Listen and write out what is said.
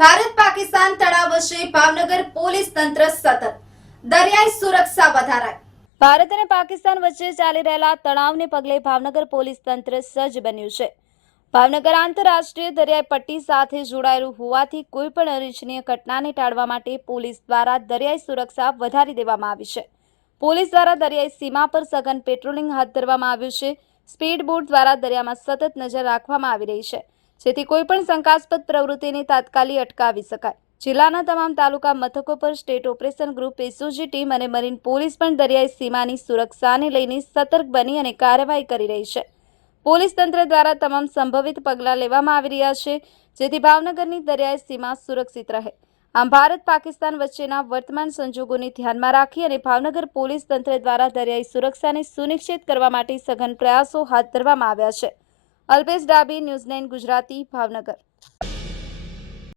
ભારત પાકિસ્તાન તળાવ વચ્ચે ભાવનગર પોલીસ તંત્ર સતત. દરિયાઈ સુરક્ષા વધારાય. ભારત અને પાકિસ્તાન વચ્ચે ચાલી રહેલા તણાવને પગલે ભાવનગર પોલીસ તંત્ર સજ્જ બન્યું છે. ભાવનગર આંતરરાષ્ટ્રીય દરિયાઈ પટ્ટી સાથે જોડાયેલું હોવાથી કોઈ પણ અનિચ્છનીય ઘટનાને ટાળવા માટે પોલીસ દ્વારા દરિયાઈ સુરક્ષા વધારી દેવામાં આવી છે. પોલીસ દ્વારા દરિયાઈ સીમા પર સઘન પેટ્રોલિંગ હાથ ધરવામાં આવ્યું છે. સ્પીડ બોટ દ્વારા દરિયામાં સતત નજર રાખવામાં આવી રહી છે. જેથી કોઈપણ શંકાસ્પદ પ્રવૃત્તિને તાત્કાલિક અટકાવી શકાય. જિલ્લાના તમામ તાલુકા મથકો પર state operation group, SOG team અને મરીન પોલીસ પણ દરિયાઈ સીમાની સુરક્ષાને લઈને સતર્ક બની અને કાર્યવાહી કરી રહી છે. પોલીસ તંત્ર દ્વારા તમામ સંભવિત પગલાં લેવામાં આવી રહ્યા છે, જેથી ભાવનગરની દરિયાઈ સીમા સુરક્ષિત રહે. આમ ભારત પાકિસ્તાન વચ્ચેના વર્તમાન સંજોગોને ધ્યાનમાં રાખી અને ભાવનગર પોલીસ તંત્ર દ્વારા દરિયાઈ સુરક્ષાને સુનિશ્ચિત કરવા માટે સઘન પ્રયાસો હાથ ધરવામાં આવ્યા છે. અલ્પેશ ડાબી ન્યૂઝ નાઇન ગુજરાતી ભાવનગર.